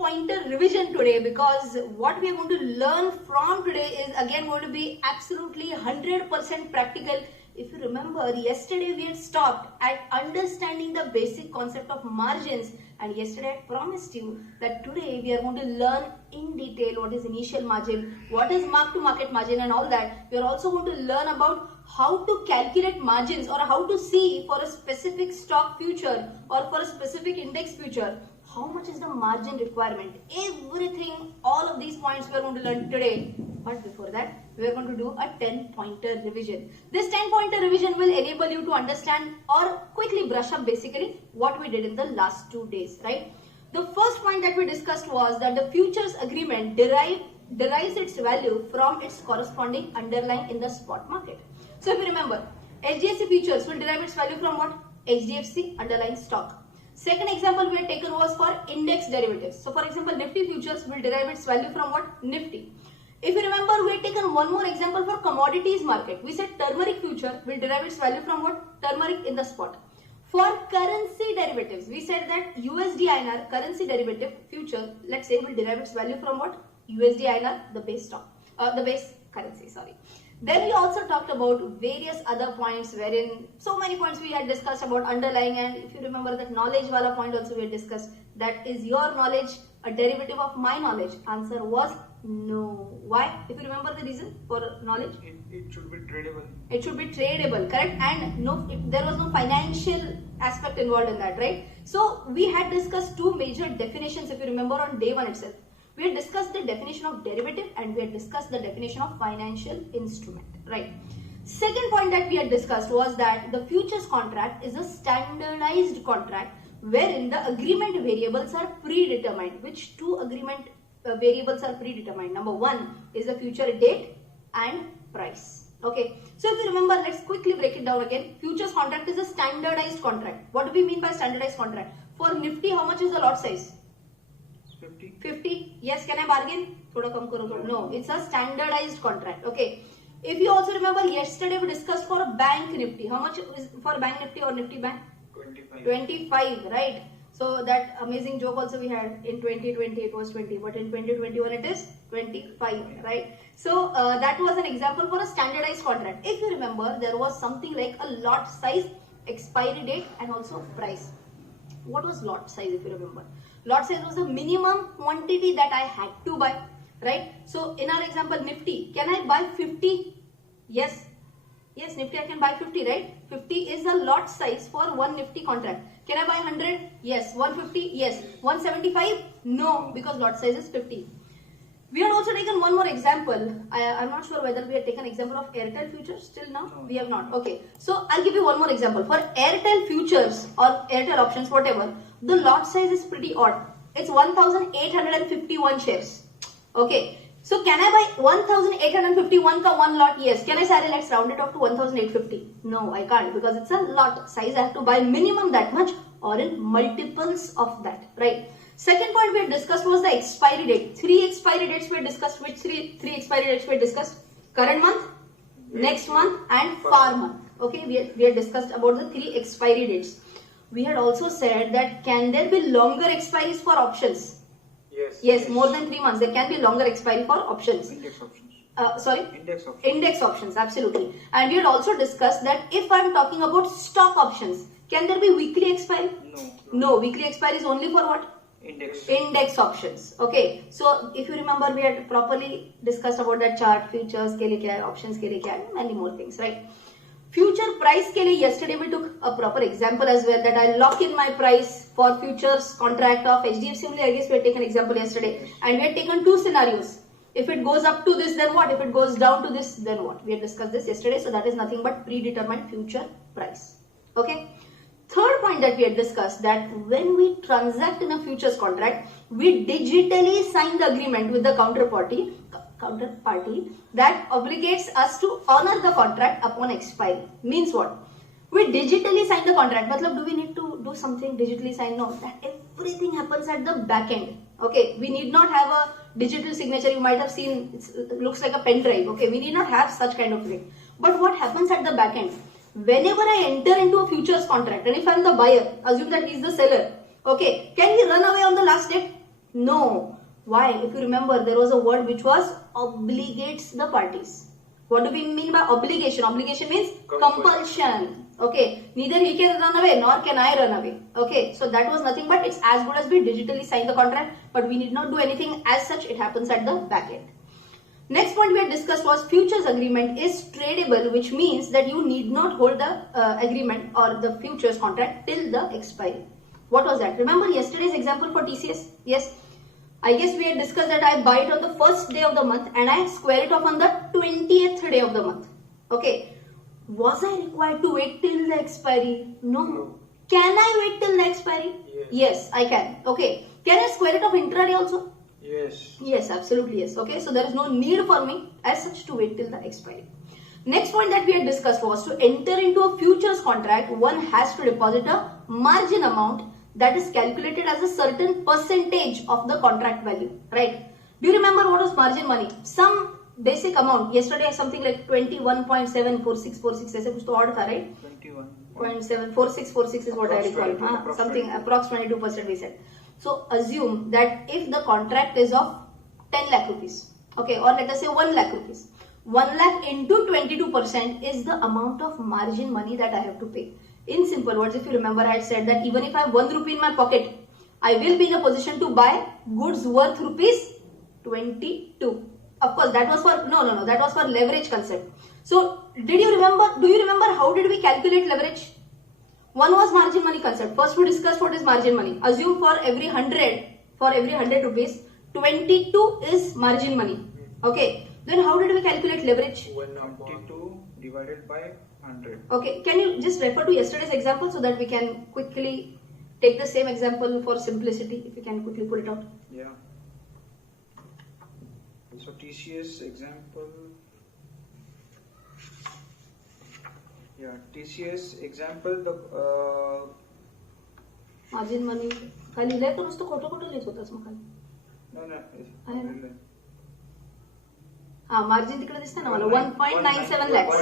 pointer revision today, because what we are going to learn from today is again going to be absolutely 100% practical. If you remember, yesterday we had stopped at understanding the basic concept of margins, and yesterday I promised you that today we are going to learn in detail what is initial margin, what is mark to market margin and all that. We are also going to learn about how to calculate margins, or how to see for a specific stock future or for a specific index future how much is the margin requirement. Everything, all of these points we are going to learn today. But before that, we are going to do a 10-pointer revision. This 10-pointer revision will enable you to understand or quickly brush up basically what we did in the last 2 days, right? The first point that we discussed was that the futures agreement derives its value from its corresponding underlying in the spot market. So if you remember, HDFC futures will derive its value from what? HDFC underlying stock. Second example we had taken was for index derivatives. So for example, Nifty futures will derive its value from what? Nifty. If you remember, we had taken one more example for commodities market. We said turmeric future will derive its value from what? Turmeric in the spot. For currency derivatives, we said that USD INR currency derivative future, let's say, will derive its value from what? USD INR, the base stock, the base currency, sorry. Then we also talked about various other points, wherein so many points we had discussed about underlying, and if you remember that knowledge wala point also we had discussed, that is your knowledge a derivative of my knowledge? Answer was no. Why? If you remember the reason for knowledge? It should be tradable. It should be tradable, correct? And there was no financial aspect involved in that, right? So we had discussed two major definitions, if you remember, on day one itself. We had discussed the definition of derivative and we had discussed the definition of financial instrument, right? Second point that we had discussed was that the futures contract is a standardized contract wherein the agreement variables are predetermined. Which two agreement variables are predetermined? Number one is the future date and price. Okay, so if you remember, let's quickly break it down again. Futures contract is a standardized contract. What do we mean by standardized contract? For Nifty, how much is the lot size? 50. Yes, can I bargain? Thoda kam karo. No, it's a standardized contract. Okay. If you also remember, yesterday we discussed for bank Nifty. How much is for bank Nifty or Nifty bank? 25, right? So that amazing joke also we had in 2020 it was 20, but in 2021 it is 25, right? So that was an example for a standardized contract. If you remember, there was something like a lot size, expiry date and also price. What was lot size if you remember? Lot size was the minimum quantity that I had to buy, right? So in our example Nifty, can I buy 50? Yes. Yes, Nifty I can buy 50, right? 50 is the lot size for one Nifty contract. Can I buy 100? Yes. 150? Yes. 175? No, because lot size is 50. We had also taken one more example. I'm not sure whether we had taken example of Airtel futures till now. No. We have not. Okay. So I'll give you one more example. For Airtel futures or Airtel options, whatever, the lot size is pretty odd. It's 1,851 shares. Okay. So can I buy 1,851 ka one lot? Yes. Can I say let's round it off to 1,850? No, I can't, because it's a lot size. I have to buy minimum that much or in multiples of that, right? Second point we had discussed was the expiry date. Three expiry dates we had discussed. Which three expiry dates we had discussed? Current month, next month and far month. Okay, we had discussed about the three expiry dates. We had also said that can there be longer expiries for options? Yes, more than 3 months. There can be longer expiry for options. Index options. Sorry? Index options. Index options, absolutely. And we had also discussed that if I am talking about stock options, can there be weekly expiry? No, weekly expiry is only for what? Index options. Okay, so if you remember, we had properly discussed about that chart, futures ke liye kya hai, options ke liye kya hai, many more things, right? Future price ke liye yesterday we took a proper example as well, that I lock in my price for futures contract of HDFC only. I guess we had taken example yesterday, and we had taken two scenarios. If it goes up to this, then what? If it goes down to this, then what? We had discussed this yesterday, so that is nothing but predetermined future price. Okay. Third point that we had discussed, that when we transact in a futures contract, we digitally sign the agreement with the counterparty that obligates us to honor the contract upon expiry. Means what? We digitally sign the contract. Matlab, do we need to do something digitally sign? No, that everything happens at the back end. Okay, we need not have a digital signature. You might have seen, it looks like a pen drive. Okay, we need not have such kind of thing. But what happens at the back end? Whenever I enter into a futures contract, and if I am the buyer, assume that he is the seller. Okay, can he run away on the last date? No. Why? If you remember, there was a word which was obligates the parties. What do we mean by obligation? Obligation means compulsion. Okay. Neither he can run away nor can I run away. Okay. So that was nothing but it's as good as we digitally sign the contract, but we need not do anything as such. It happens at the back end. Next point we had discussed was futures agreement is tradable, which means that you need not hold the agreement or the futures contract till the expiry. What was that? Remember yesterday's example for TCS? Yes. I guess we had discussed that I buy it on the first day of the month and I square it off on the 20th day of the month. Okay. Was I required to wait till the expiry? No. Can I wait till the expiry? Yes, I can. Okay. Can I square it off intraday also? Yes. Yes, absolutely yes. Okay. So there is no need for me as such to wait till the expiry. Next point that we had discussed was to enter into a futures contract, one has to deposit a margin amount that is calculated as a certain percentage of the contract value, right? Do you remember what was margin money? Some basic amount. Yesterday something like 21.74646 ऐसे कुछ तो और था, right? 21.74646 is what I recall. Something approximately 22% we said. So assume that if the contract is of 10 lakh rupees, okay, or let us say 1 lakh rupees. 1 lakh into 22% is the amount of margin money that I have to pay. In simple words, if you remember, I had said that even if I have 1 rupee in my pocket, I will be in a position to buy goods worth rupees 22. Of course, that was for, that was for leverage concept. So, do you remember how did we calculate leverage? One was margin money concept. First we discussed what is margin money. Assume for every 100 rupees, 22 is margin money. Okay. Then how did we calculate leverage? 22 divided by 100. Okay, can you just refer to yesterday's example so that we can quickly take the same example for simplicity, if you can quickly put it out? Yeah. So TCS example. Yeah, TCS example, the margin money खाली ले तो उसको खोटो less होता इसमें खाली. No. Margin तिकडे दिसते ना मला 1.97 lakhs.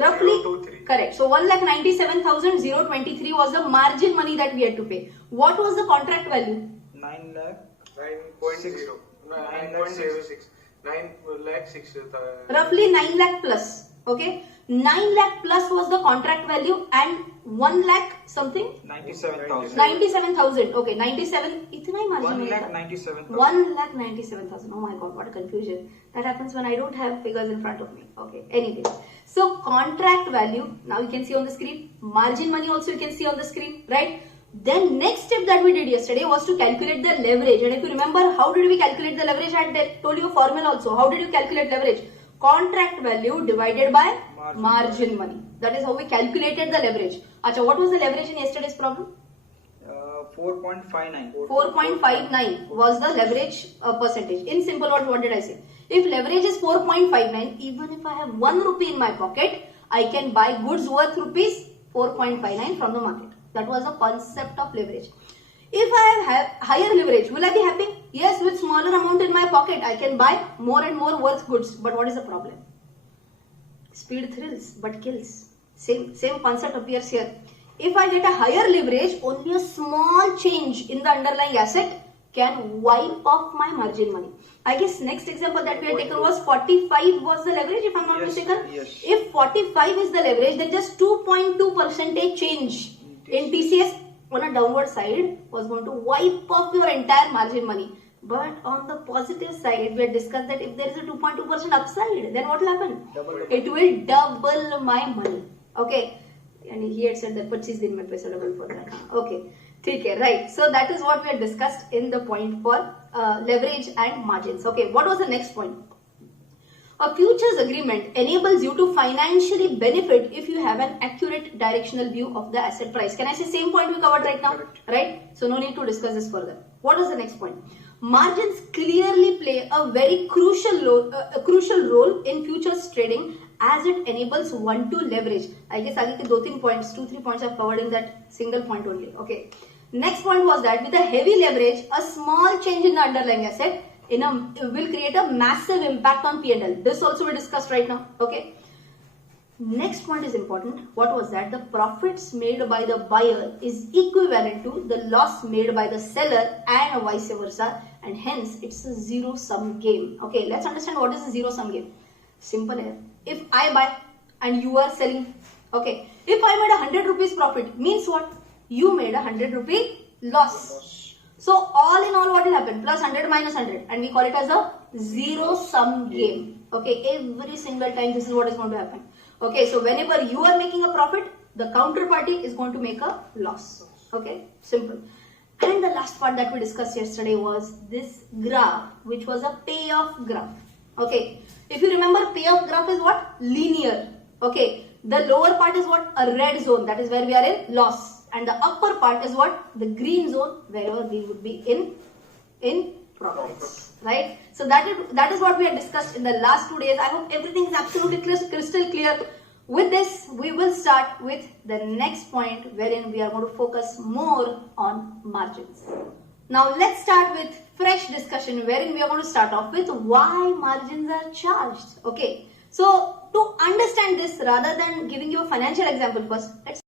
Roughly correct. So 1,97,023 was the margin money that we had to pay. What was the contract value? 9 lakh. 9.0. 9.06. 9 lakh 6. Roughly 9 lakh plus. Okay. 9 lakh plus was the contract value and 1 lakh something? 97,000. 97,000. Okay. 97. इतना ही margin 1,97,000. 1,97,000. Oh my god, what a confusion. That happens when I don't have figures in front of me. Okay. Anyway. So contract value, now you can see on the screen. Margin money also you can see on the screen, right? Then next step that we did yesterday was to calculate the leverage. And if you remember, how did we calculate the leverage? I had told you a formula also. How did you calculate leverage? Contract value divided by margin money. That is how we calculated the leverage. Acha, what was the leverage in yesterday's problem? 4.59. 4.59 was the leverage percentage. In simple words, what did I say? If leverage is 4.59, even if I have 1 rupee in my pocket, I can buy goods worth rupees 4.59 from the market. That was the concept of leverage. If I have higher leverage, will I be happy? Yes, with smaller amount in my pocket, I can buy more and more worth goods. But what is the problem? Speed thrills but kills. Same concept appears here. If I get a higher leverage, only a small change in the underlying asset can wipe off my margin money. I guess next example that we had taken was 45 was the leverage, if I'm not mistaken. Yes. If 45 is the leverage, then just 2.2% change in TCS on a downward side was going to wipe off your entire margin money. But on the positive side, we had discussed that if there is a 2.2% upside, then what will happen? It will double my money. Okay. And he had said that 25 दिन में पैसा double for that. Okay. ठीक है, right. So that is what we had discussed in the point for leverage and margins. Okay. What was the next point? A futures agreement enables you to financially benefit if you have an accurate directional view of the asset price. Can I say same point we covered right now? Correct. Right? So no need to discuss this further. What is the next point? Margins clearly play a very crucial role in futures trading as it enables one to leverage. I guess आगे के 2-3 points, 2-3 points I've covered in that single point only. Okay. Next point was that with a heavy leverage, a small change in the underlying asset will create a massive impact on P&L. This also we discussed right now. Okay. Next point is important. What was that? The profits made by the buyer is equivalent to the loss made by the seller and vice versa, and hence it's a zero sum game. Okay, let's understand what is a zero sum game. Simple here. If I buy and you are selling, okay, if I made 100 rupees profit, means what? You made 100 rupee loss. So all in all, what will happen? Plus 100 minus 100, and we call it as a zero sum game. Okay, every single time this is what is going to happen. Okay, so whenever you are making a profit, the counterparty is going to make a loss. Okay, simple. And the last part that we discussed yesterday was this graph, which was a payoff graph. Okay, if you remember, payoff graph is what? Linear. Okay, the lower part is what? A red zone, that is where we are in loss, and the upper part is what? The green zone, wherever we would be in profits, right? So that is what we had discussed in the last 2 days. I hope everything is absolutely crystal clear. With this, we will start with the next point, wherein we are going to focus more on margins. Now let's start with fresh discussion, wherein we are going to start off with why margins are charged. Okay, so to understand this, rather than giving you a financial example first, let's